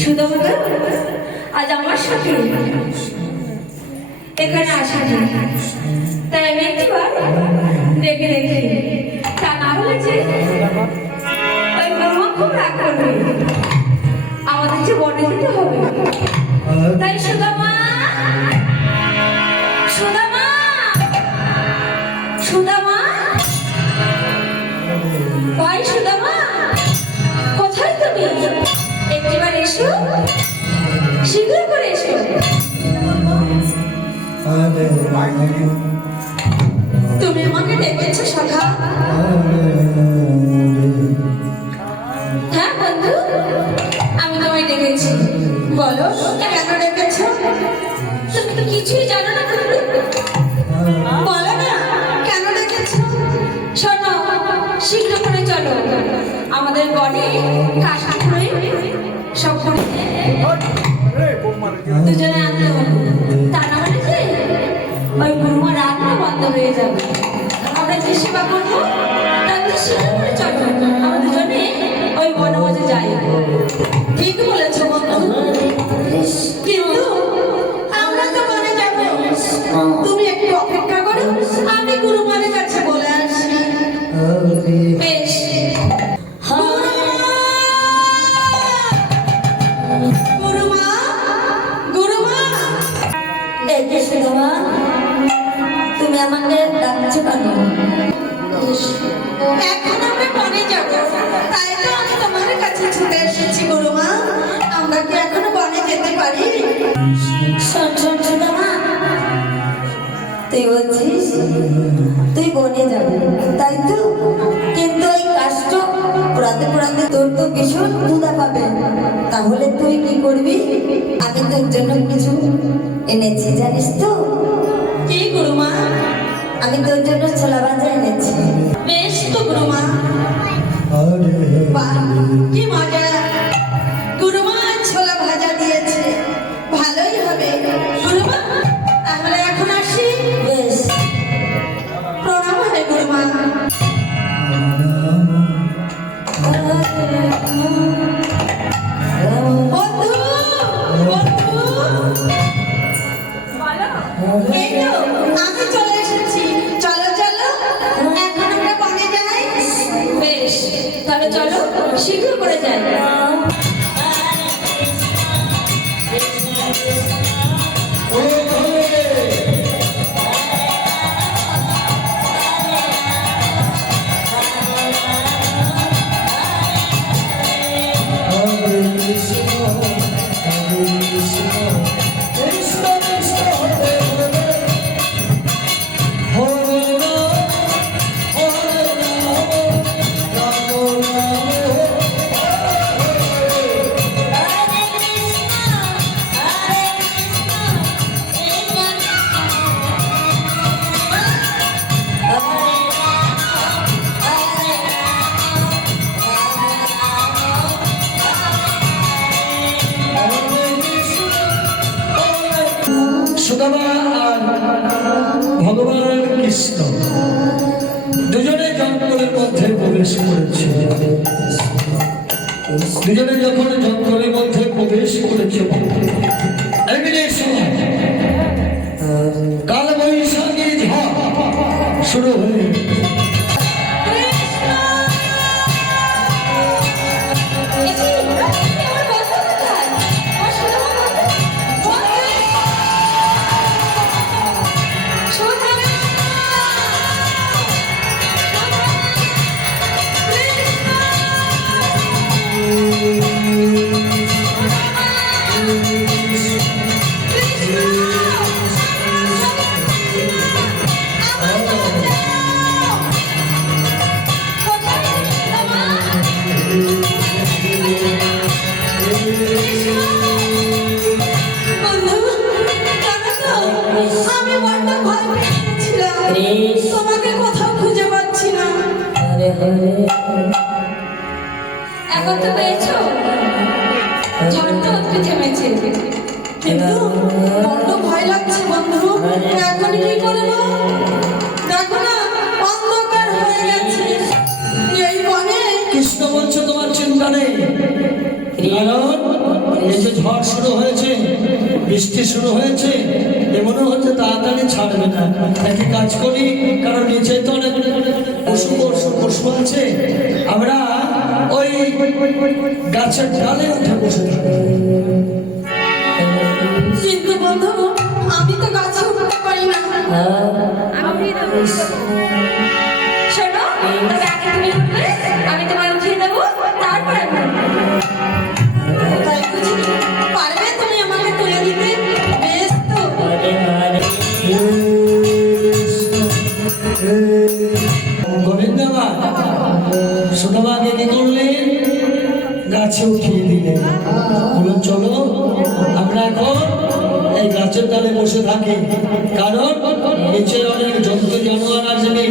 সুদামা আজ আমার সাথে এখানে আসা যায়, তাই আমি একটিবার দেখে দেখে তা না হলে যে ওই ব্রহ্মা খুব রাগ করবে, আমাদের যে বনে যেতে হবে। তাই সুদামা সুদামা সুদামা ওই সুদামা কোথায় তুমি? একটিবার এসো, শীঘ্র করে এসো। তুমি আমাকে ডেকেছো সখা? হ্যাঁ বন্ধু, আমি তোমায় ডেকেছি। বলো কেন ডেকেছো? তুমি তো কিছুই জানো না বন্ধু, বলো না কেন ডেকেছো? শোনো, শীঘ্র করে চলো, আমাদের বনে কাশি হয়ে সব করে দুজনে আনতে হবে। তা না হলে যে ওই ব্রহ্মা রান্না বন্ধ হয়ে যাবে। আমরা যে সেবা করবো তাদের শীঘ্র করে চলো, আমরা দুজনে ওই বনভোজে যাই। ঠিক বলেছো বন্ধু, কিন্তু আমরা তো বনে যাবো, তুমি একটু অপেক্ষা করো, আমি গুরুমানের কাছে বলে আসি। বেশ। তুমি আমাকে ডাকছো কেন? এখন আমরা বনে যাব, তাই তো আমি তোমার কাছে ছুটে এসেছি। গুরুমা, আমরা কি এখনো বনে যেতে পারি? শোন শোন সুদামা, তুই বলছিস তুই বনে যাবি, তাই তো? কিন্তু ওই কাষ্ট পোড়াতে পোড়াতে তোর তো ভীষণ ক্ষুধা পাবে, তাহলে তুই কি করবি? আমি তোর জন্য কিছু এনেছি, জানিস তো? কি গুরুমা? আমি তোর জন্য ছোলা ভাজা এনেছি। বেশ তো গুরুমা, বাহ কি মজা! গুরুমা ছোলা ভাজা দিয়েছে, ভালোই হবে। গুরুমা, আমরা এখন আসি। বেশ, প্রণাম হবে গুরুমা। বন্ধু বন্ধু, এই তো আমি চলে এসেছি, চলো চলো এখন আমরা বনে যাই। বেশ, তাহলে চলো শীঘ্র করে যাই। সুদামা আর ভগবান কৃষ্ণ দুজনে জঙ্গলের মধ্যে প্রবেশ করেছে। দুজনে যখন জঙ্গলের মধ্যে প্রবেশ করেছে, কাল বৈশাখী ঝড় শুরু হয়ে তোমাকে কোথাও খুঁজে পাচ্ছি না। এখন তো পেয়েছো, ঝড়টা একটু থেমেছে, কিন্তু বড্ড ভয় লাগছে বন্ধু। এখন কি করবো? দেখো না অন্ধকার হয়ে গেছে এই বনে। কৃষ্ণ বলছে তোমার চিন্তা নেই, কারণ এই যে ঝড় শুরু হয়েছে, বৃষ্টি শুরু হয়েছে, এমনও হচ্ছে তাড়াতাড়ি ছাড়বে না। একই কাজ করি, কারণ নিচে তো অনেক পশু পশু পশু আছে, আমরা ওই গাছের ডালে উঠে বসে থাকি। কিন্তু বন্ধু, আমি তো গাছে উঠতে পারি না। শোনো, তবে আগে তুমি উঠবে, আমি তোমায় উঠিয়ে দেবো, তারপরে আমি উঠবো। তাই বুঝি? পারবে তুমি আমাকে তুলে দিতে? বেশ তো। গোবিন্দমা সুতমাকে কি করলেন? গাছে উঠিয়ে দিলেন। বলল চলো আমরা এখন এই গাছের ডালে বসে থাকি, কারণ নিচে অনেক জন্তু জানোয়ার আসবে।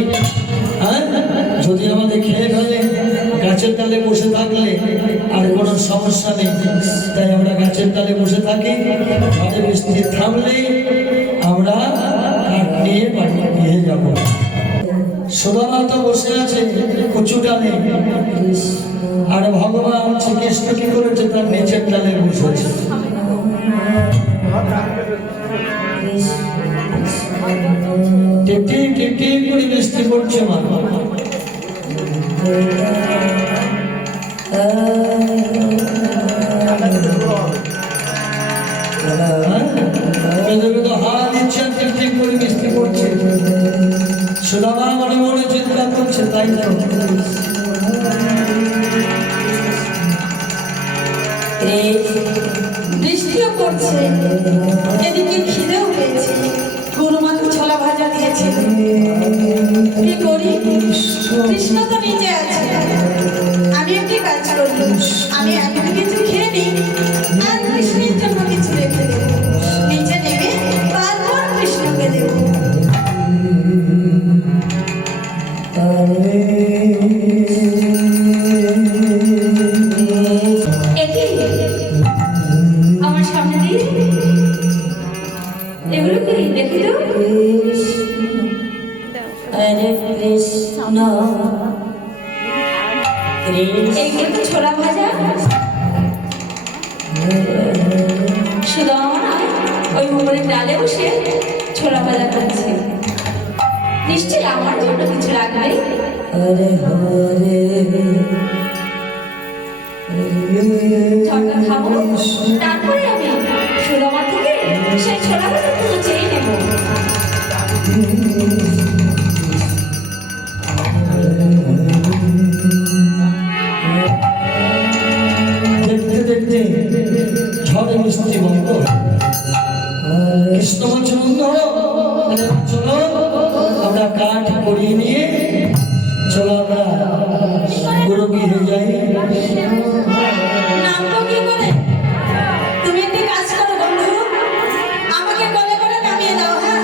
হ্যাঁ, যদি আমাদের খেয়ে ফেলে, গাছের ডালে বসে থাকলে আর কোনো সমস্যা নেই। তাই আমরা গাছের ডালে বসে থাকি। ঝড়ে বৃষ্টি থামলে আমরা কাঠ নিয়ে বাড়ি নিয়ে যাবো। সুদামা তো বসে আছে কচু ডালে, আর ভগবান শ্রীকৃষ্ণ কি করেছে? তার নিচের ডালে বসেছে। টিপ টিপ টিপ করে বৃষ্টি পড়ছে। মা হাত দিচ্ছে, টিপ টিপ করে বৃষ্টি পড়ছে। সুদামা মনে মনে চিন্তা করছে, তাই তো বৃষ্টিও পড়ছে, এদিকে খিদেও পেয়েছে। গরু মাকে ছোলা ভাজা দিয়েছে। কি করি? কৃষ্ণ তো নিচে আছে। আমি একটি কাজ করব, আমি এখন কিছু খেয়ে নিই, আর কৃষ্ণের জন্য কিছু রেখে দেবো। নিচে নেমে তারপর কৃষ্ণকে দেবো। এটি আমার সামনে দিয়ে এগুলো কি দেখি তো? এইগুলো তো ছোলা ভাজা। সুদামা ওই উপরে ডালে বসে ছোলা ভাজা করছে। নিশ্চয়ই আমার জন্য কিছু লাগবে। ঝড়টা খাবো, তারপরে আমি সুদামা থেকে সেই ছোলা ভাজা পুরো চেয়ে নেবো। দেখতে দেখতে ঝড়ে বৃষ্টি বন্ধ। কৃষ্ণ বলছে বন্ধু চলো আমরা কাঠ করিয়ে নিয়ে চলো আমরা গুরু গৃহে যাই। নামবো কি করে? তুমি একটি কাজ করো বন্ধু, আমাকে কোলে করে নামিয়ে দাও। হ্যাঁ,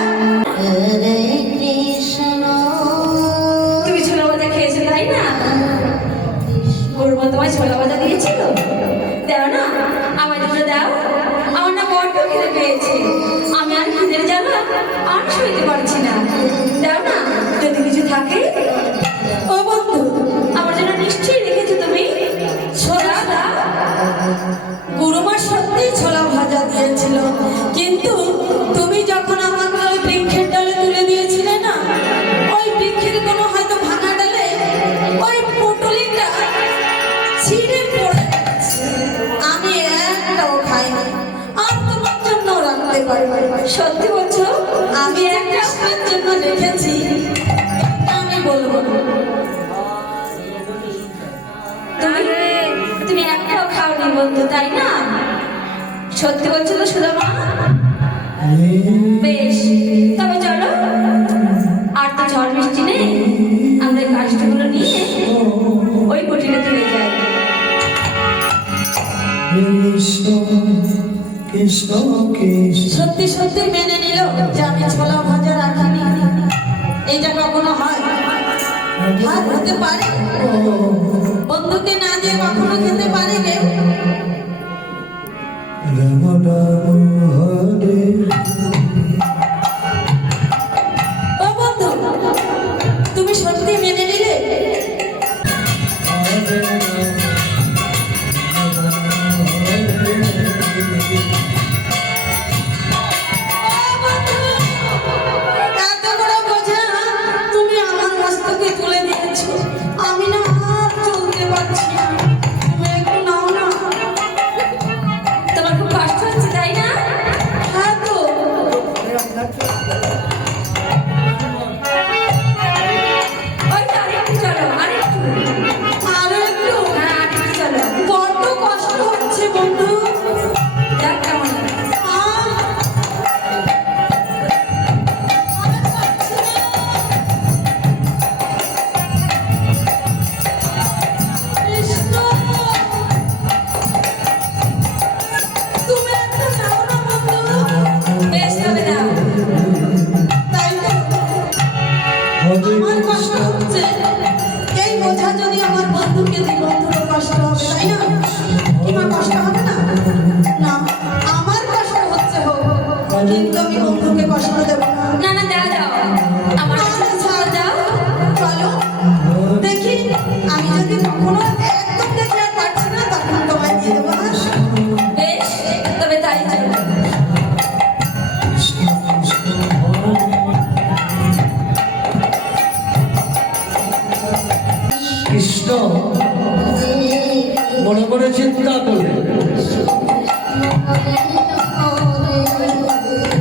তুমি ছোলা ভাজা খেয়েছো তাই না? গরুমা তোমায় ছোলা ভাজা দিয়েছিল? দাও না, আমার জন্য দাও। আমার না বড্ড খিদে পেয়েছে, আমি আর খিদের জ্বালা আর সইতে পারছি না। দাও না, যদি কিছু থাকে। ও বন্ধু, আমার জন্য নিশ্চয়ই রেখেছো তুমি। ছোলা দাও। গুরুমা সত্যিই ছোলা ভাজা দিয়েছিল, কিন্তু তুমি যখন আমাকে ওই বৃক্ষের ডালে তুলে দিয়েছিলে না, ওই বৃক্ষের কোনো হয়তো ভাঙা ডালে ওই পুটুলিটা ছিঁড়ে পড়ে গেছে। আমি একটাও খাইনি, আর তোমার জন্য রাখতে পারি। সত্যি বলছো? আমি একটা আপনার জন্য রেখেছি, আমি বলবো না। তুমি একটাও খাওনি বন্ধু, তাই না? সত্যি বলছো তো সুদামা? বেশ, তবে চলো, আর তো ঝড় বৃষ্টি নেই, আমরা এই কাজগুলো নিয়ে ওই কুটিরে চলে যাই। কৃষ্ণ কৃষ্ণ কৃষ্ণ। সত্যি সত্যি মেনে নিল যে আমি ছোলা ভাজা রাখিনি। এইটা কখনো হয়? ভাত হতে পারে? বন্ধুকে না দিয়ে কখনো খেতে পারে কেউ? রাম রাম হরে। ও বন্ধু, তুমি সত্যি মেনে নিলে? হরে রাম হরে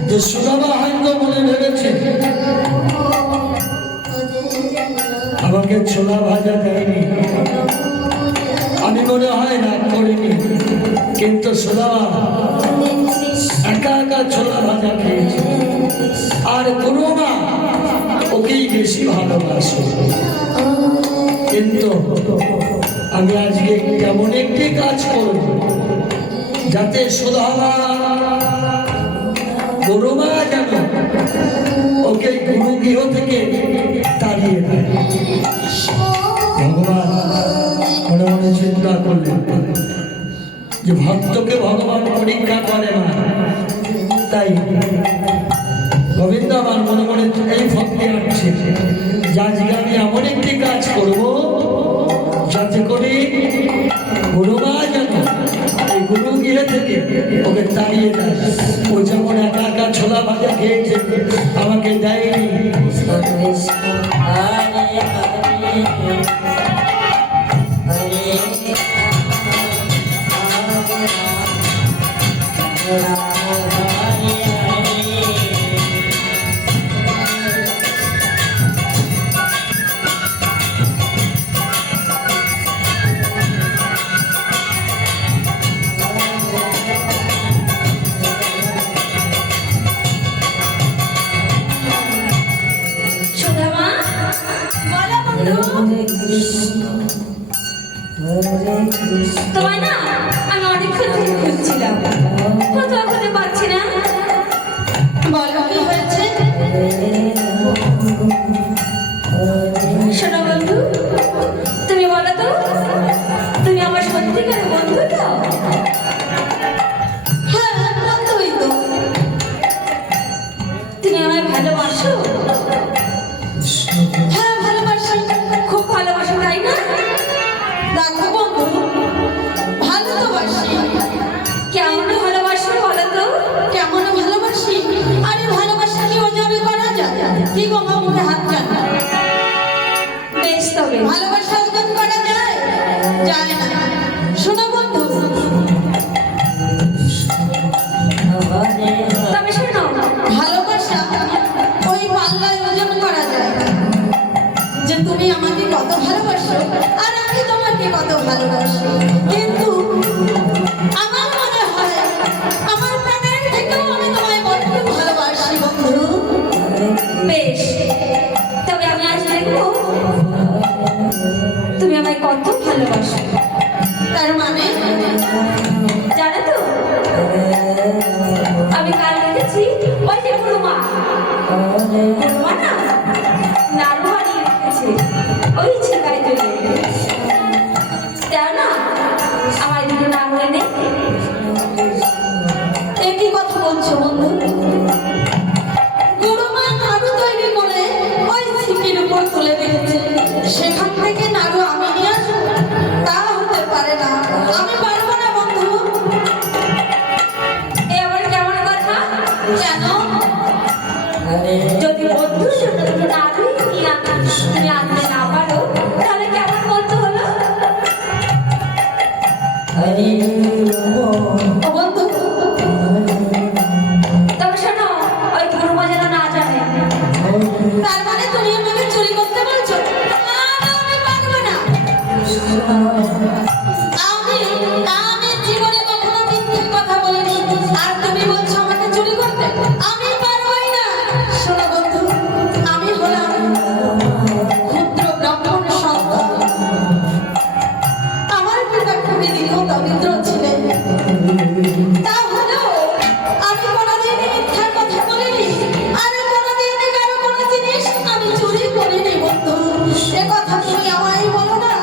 যে সুদামা হয়তো মনে ভেবেছে আমাকে ছোলা ভাজা দেয়নি, আমি মনে হয় না করিনি, কিন্তু সুদামা একা একা ছোলা ভাজা খেয়েছে। আর গুরুমা ওকেই বেশি ভালোবাসে। কিন্তু আমি আজকে এমন একটি কাজ করব যাতে সুদামা গুরুমা যেন ওকে গুরু গৃহ থেকে তাড়িয়ে দেয়। ভগবান মনে মনে চিন্তা করলেন যে ভক্তকে ভগবান পরীক্ষা করে না, তাই গোবিন্দ আমার মনে মনে এই ভক্তি আসছে যে আজকে আমি এমন একটি কাজ করব যাতে করে গুরুমা যেন এই গুরু গৃহে থেকে ওকে তাড়িয়ে দেয়। ও যেমন একা একা ছোলা ভাজা খেয়েছে, আমাকে দেয়নি। সুদামা, বলো বন্ধু। তোমায় না আমি অনেকক্ষণ থেকে খুঁজছিলাম, কোথাও খুঁজে পাচ্ছি না। বলো কি হয়েছে? শোনো বন্ধু, তুমি বলো তো, তুমি আমার সত্যিকারের বন্ধু তো? হ্যাঁ, বন্ধুই তো। তুমি আমায় ভালোবাসো? হ্যাঁ, ভালোবাসি। খুব ভালোবাসো তাই না? দেখো বন্ধু, ভালো তো বাসি। কেমন ভালোবাসো বলো তো? কেমন ভালোবাসি? আরে ভালোবাসা কি ওইভাবে করা যায়? কি গো মা, মুখে হাত কেন? বেশ তবে ভালোবাসা ওজন করা যায়? যায় না। শোনো বন্ধু, তবে শোনো, ভালোবাসা ওই পাল্লায় ওজন করা যায় যে তুমি আমাকে কত ভালোবাসো আর আমি তোমাকে কত ভালোবাসি। কিন্তু আমার মনে হয় আমার প্রাণের থেকেও আমি তোমায় বড্ড ভালোবাসি বন্ধু। বেশ তবে আমি আজ দেখবো তুমি আমায় কত ভালোবাসো। তার মানে জানো তো, আমি কাল দেখেছি ওই যে গুরুমা না নাড়ু বানিয়ে রেখেছে ওই ছিকায় তুলে। দেও না আমার দিকে নাড়ু এনে। একই কথা বলছো বন্ধু? গুরুমা নাড়ু তৈরি করে ওই ছিপির উপর তুলে রেখেছে, সেখান থেকে নাড়ু আমি নিয়ে আসবো? তা হতে পারে না, আমি পারবো না বন্ধু। এ আবার কেমন কথা? কেন? যদি বন্ধুর জন্য তুমি নাড়ু নিয়ে তুমি আনতে না পারো তাহলে কেমন বলতে হলো? ও বন্ধু, তবে শোনো, ওই গুরুমা যেন না জানে। তার মানে তুমি আমাকে চুরি করতে বলছো? না না, আমি পারবো না। আমি আমি জীবনে কখনো মিথ্যে কথা বলিনি, আর তুমি বলছো আমাকে চুরি করতে? আমি পারবোই না। শোনো বন্ধু, আমি হলাম ক্ষুদ্র ব্রাহ্মণ সন্তান। আমার পিতা খুবই দীর্ঘ দরিদ্র ছিলেন, তাহলেও আমি কোনোদিন মিথ্যা কথা বলিনি, আর কোনোদিন কারো কোনো জিনিস আমি চুরি করিনি বন্ধু। এ কথা তুমি আমায় বলো না,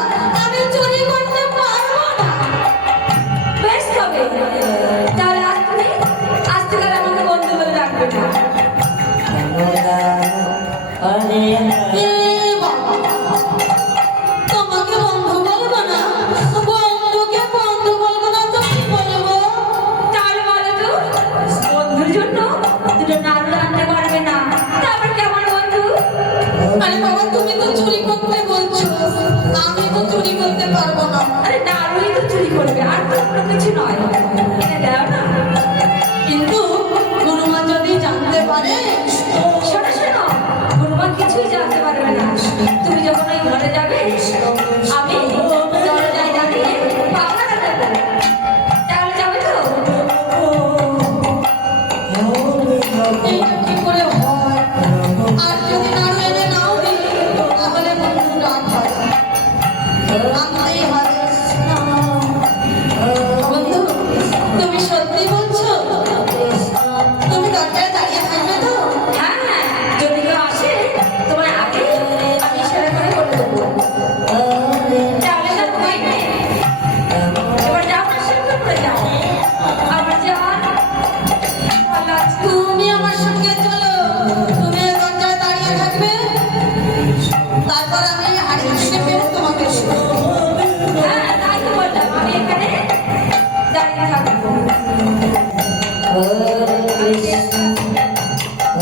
আমি চুরি করতে পারবো না। বেশ তবে তাহলে আজ থেকে আর আমাকে বন্ধু বলে ডাকবে না। এ বাবা, তোমাকে বন্ধু বলবো না? বন্ধুকে বন্ধু বলবো না তো কি বলবো? তাহলে বলো তো, বন্ধুর জন্য দুটো নাড়ু আনতে পারবে না, তারপর কেমন বন্ধু? আরে বাবা, তুমি তো চুরি করতে বলছো, আমি তো চুরি করতে পারবো না। আরে নাড়ুই তো চুরি করবে, আর তো অন্য কিছু নয়। এনে দাও না।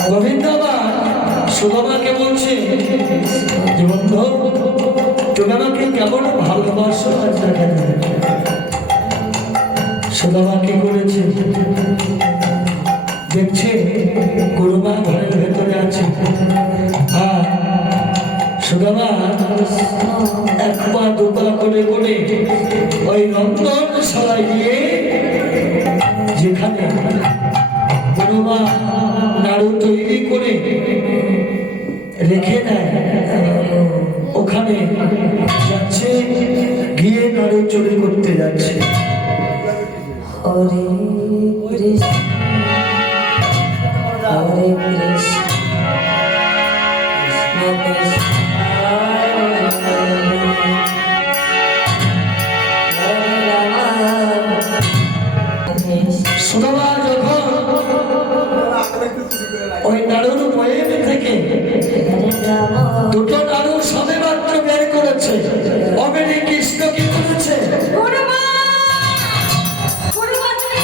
গোবিন্দ আবার সুদামাকে বলছে যে বন্ধু তুমি আমাকে কেমন ভালোবাসো আজ দেখা যাবে। সুদামা কি করেছে দেখছে গুরুমা ঘরের ভেতরে আছে আর সুদামা এক পা দু পা করে করে ওই রন্ধনশালায় গিয়ে যেখানে গুরুমা নাড়ু তৈরি করে রেখে দেয় ওখানে যাচ্ছে গিয়ে নাড়ু চুরি করতে যাচ্ছে। হরে কৃষ্ণ হরে কৃষ্ণ কৃষ্ণ কৃষ্ণ সুদামা যখন ওই নাড়ুর বয়ের থেকে দুটো নাড়ু সবে মাত্র বের করেছে অবেনে কৃষ্ণ কি করেছে গুরুমা গুরুমা তুমি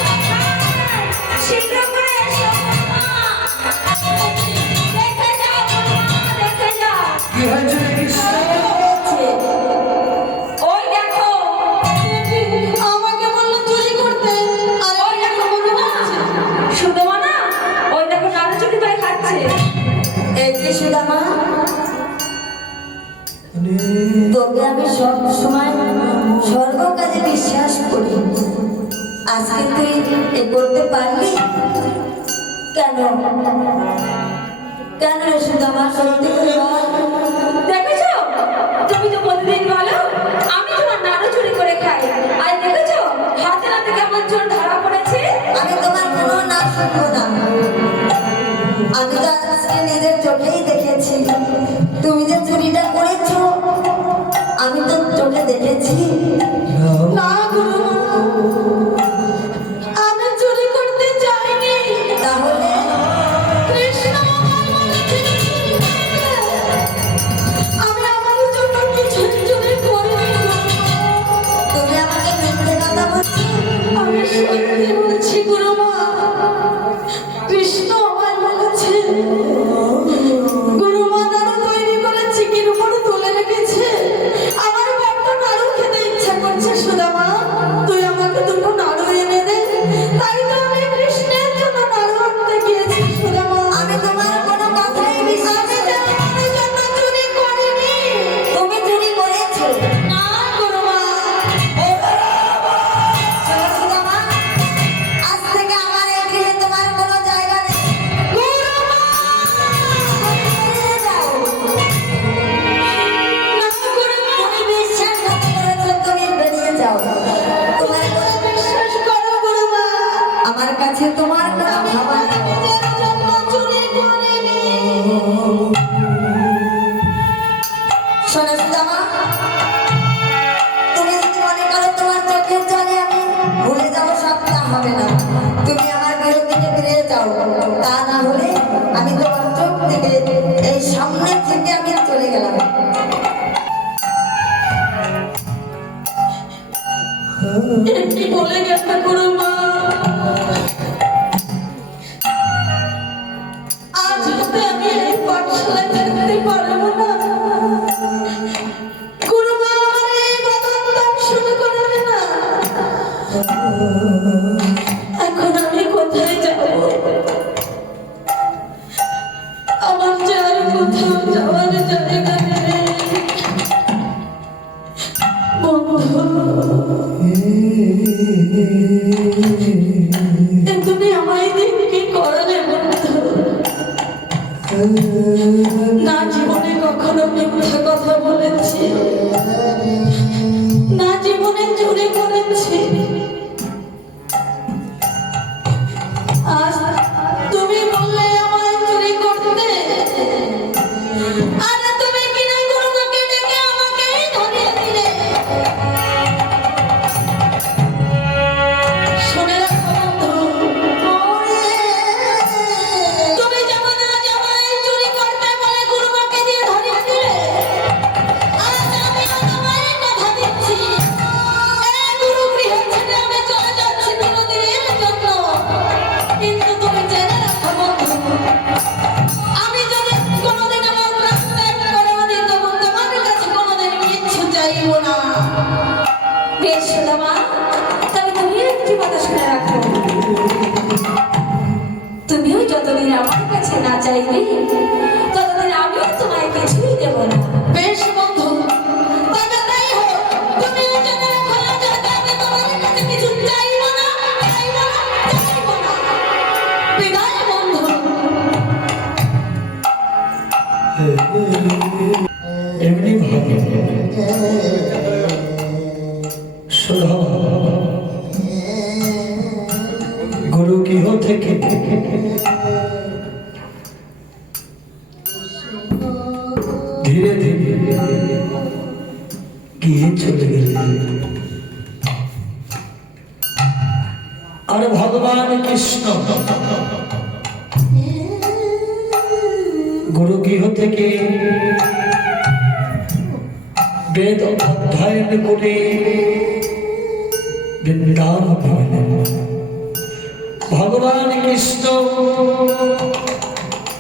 শীঘ্র করে এসো দেখে যাও গুরুমা দেখে যাও কি হয়েছে রে কৃষ্ণ ওই দেখো আমাকে বললো চুরি করতে আর ওই দেখো গুরুমা সুদামা না ওই দেখো নাড়ু চুরি করে খাচ্ছে এই কি সুদামা তোকে আমি সব সময় সর্ব কাজে বিশ্বাস করি আজকে তুই এ করতে পারলি কেন কেন রে সুদামা সত্যি করে বল। দেখেছো তুমি তো প্রতিদিন বলো আমি তোমার নাড়ু চুরি করে খাই আর দেখেছো হাতে হাতে কেমন চোর ধরা পড়েছে আমি তোমার কোনো না শুনবো না আমি তো আজকে নিজের চোখেই দেখেছি তুমি যে চুরিটা করেছো আমি তো চোখে দেখেছি না গুরু আমি চুরি করতে চাইনি তাহলে কৃষ্ণ আমি আমার জন্য কিছু চুরি করিনি তুমি আমাকে মিথ্যে কথা বলছো আমি সত্যি বলছি গুরুমা কৃষ্ণ আমায় বলেছে গুরুমা নাড়ু তৈরি করে চিকির উপর তুলে রেখেছে আমার বড্ড নাড়ু খেতে ইচ্ছা করছে সুদামা তুই আমাকে দুটো নাড়ু এনে দে তাই তো আমি কৃষ্ণের জন্য নাড়ু আনতে গিয়েছি সুদামা আমি তোমার কোনো কথাই বিশ্বাস করি না আমি জন্য চুরি করিনি তুমি চুরি করেছো না গুরুমা চলো সুদামা আজ থেকে আমার এই গৃহে তোমার কোনো জায়গা নেই গুরুমা বেরিয়ে যাও না গুরুমা তুমি বিশ্বাসঘাত করেছো তুমি বেরিয়ে যাও তোমার কোনো বিশ্বাস করো গুরুমা আমার কাছে তোমার কোনো ভাবা নিজের জন্য চুরি করিনি শোনো সুদামা তুমি যদি মনে করো তোমার চোখের জলে আমি ভুলে যাবো সব তা হবে না তুমি আমার গৃহ থেকে বেরিয়ে যাও তা না হলে আমি তোমার চোখ থেকে এই সামনের থেকে আমি চলে গেলাম কি বলে গেছে গুরুমা আজ হতে আমি এই পাঠশালায় থাকতে পারবো না গুরুমা আমার এই বাদন দর্শন করবে না এখন আমি কোথায় যাব আমার যে আর কোথাও যাওয়ার জায়গা নেই বন্ধু এ তুমি আমায় দিন কি করলে বন্ধু না জীবনে কখনো মিথ্যা কথা বলেছি না জীবনে চুরি করেছি আজ তুমি বললে আমায় চুরি করতে আর তুমি কিনা গুরুমাকে ডেকে আমাকেই ধরিয়ে দিলে শুনে রাখো বন্ধু তুমি যেমন আজ আমায় চুরি করতে বলে থেকে ধীরে ধীরে গিয়ে চলে গেলেন। আর ভগবান কৃষ্ণ গুরুগৃহ থেকে বেদ অধ্যয়ন করে বৃন্দাবনে গেলেন। ভগবান কৃষ্ণ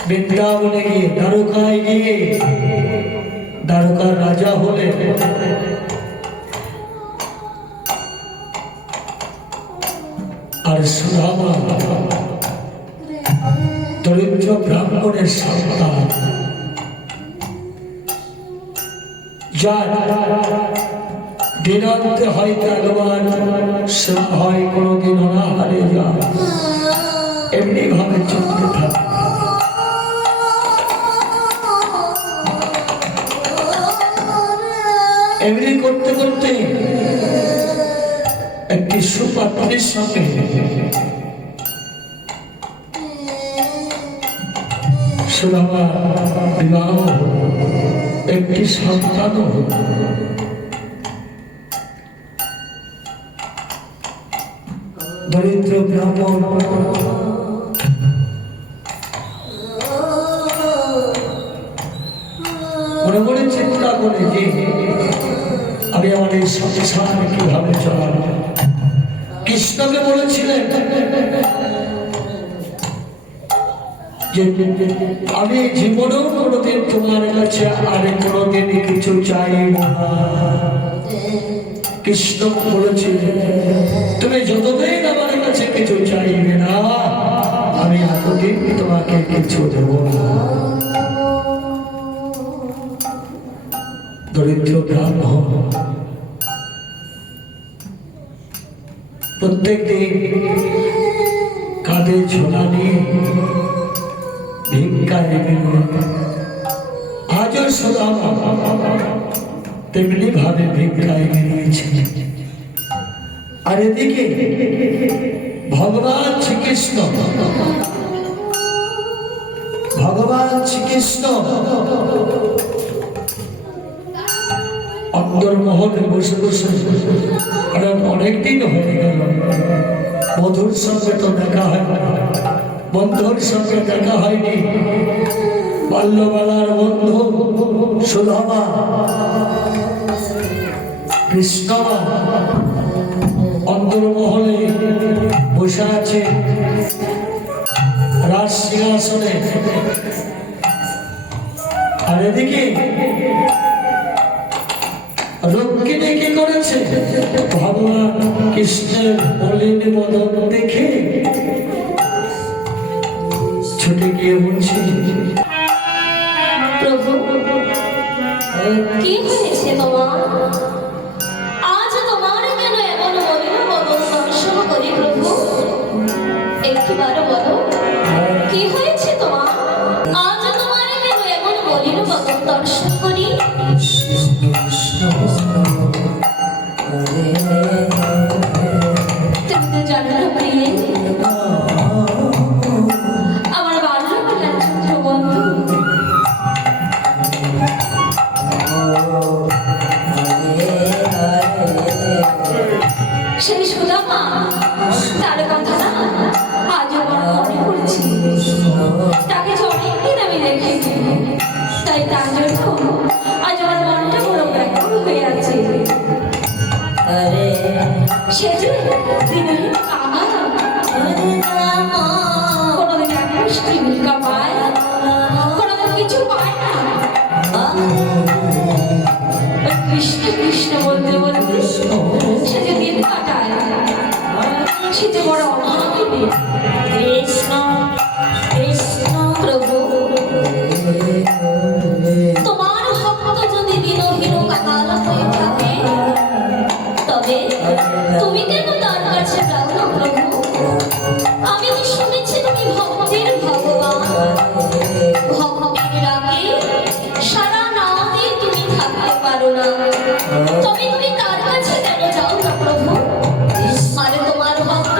বৃন্দাবনে গিয়ে দ্বারকায় গিয়ে দ্বারকার রাজা হলেন। আর সুদামা দরিদ্র ব্রাহ্মণের সন্তান, যার দিনান্তে হয়তো একবার সে হয় কোনোদিন অনাহারে যায়, এমনি ভাবে চলতে থাকে। এমনি করতে করতে একটি সুপাত্রের সঙ্গে সুদামা বিবাহ হল, একটি সন্তান হল। দরিদ্র ব্রাহ্মণ মনে মনে চিন্তা করে যে আমি আমার এই সংসার কিভাবে চালাবো। কৃষ্ণকে বলেছিলেন যে আমি জীবনেও কোনোদিন তোমার কাছে আর কোনোদিন কিছু চাইব না। কৃষ্ণ বলেছিলেন তুমি যতদিন আমার কাছে কিছু চাইবে না আমি এতদিন তোমাকে কিছু দেব না। দরিদ্র ব্রাহ্মণ প্রত্যেক দিন কাঁধে ঝোলা নিয়ে ভিক্ষায় বেরোলেন। আজও সুদামা তেমনি ভাবে ভিক্ষায় বেরিয়েছে। আর এদিকে ভগবান শ্রীকৃষ্ণ অন্দরমহলে বসে বসে অনেকদিন হয়ে গেল, বধুর সঙ্গে তো দেখা হয় না, বন্ধুর সঙ্গে দেখা হয়নি। বাল্যবেলার বন্ধু সুদামা কৃষ্ণ অন্দরমহলে বসে আছে রাজ সিংহাসনে। আর এদিকে রক্ষিণী কি করেছে, ভগবান কৃষ্ণের মলিন বদন দেখে ছুটে গিয়ে বলছে, প্রভু কি হয়েছে তোমার? আজ তোমার কেন এমন মলিন বদন দর্শন করি প্রভু? একটিবার বলো কি হয়েছে তোমার? আজ তোমার কেন এমন মলিন বদন দর্শন করি? তুমি তো জানো না প্রিয়ে, আমার বাল্যকালের ছোট্ট বন্ধু সেই সুদামা, তার কথা না আজ আমার মনে পড়ছে। তাকে যে অনেকদিন আমি দেখেছি, তাই তার জন্য আজ আমার মনটা বড় ব্যাকুল হয়ে আছে। সে যে দিনহীন কাঙাল, কোনোদিন এক মুষ্টি ভিক্ষা পায়, কোনোদিন কিছু পায় না। কৃষ্ণ কৃষ্ণ বলতে বলতে সে যে দিন কাটায়, সে যে বড় অভাবী। কৃষ্ণ কৃষ্ণ প্রভু, তোমার ভক্ত যদি দিনহীন কাঙাল হয়ে থাকে তবে তুমি কেন তার কাছে যাও না প্রভু? আমি তো শুনেছি তুমি ভক্তের ভগবান, ভক্তের রাগে সারা না দিয়ে তুমি থাকতে পারো না, তবে তুমি তার কাছে কেন যাও না প্রভু? আরে তোমার ভক্ত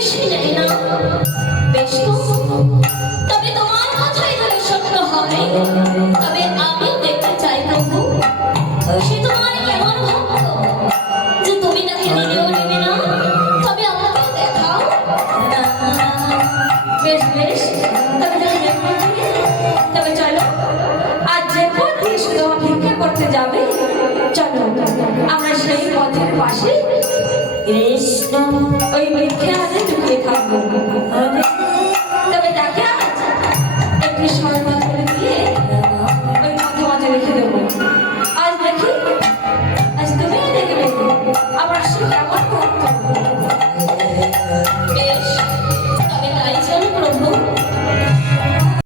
বেশি নেই না? বেশ তো, তবে তোমার কথাই যদি সত্য হয়, তবে আমি দেখতে চাই প্রভু, সে তোমার কেমন ভক্ত যে তুমি তাকে নিলেও নেবে না, তবে আমাকে দেখাও। বেশ বেশ, তবে তাকে দেখো না। তবে চলো, আজ যে পথ দিয়ে শুধু ভিক্ষা করতে যাবে, চলো আমরা সেই পথের পাশে কৃষ্ণ ওই ভিক্ষা হাতে ঢুকে থাকবো। তবে তাকে আজ একটু শরবত করে দিয়ে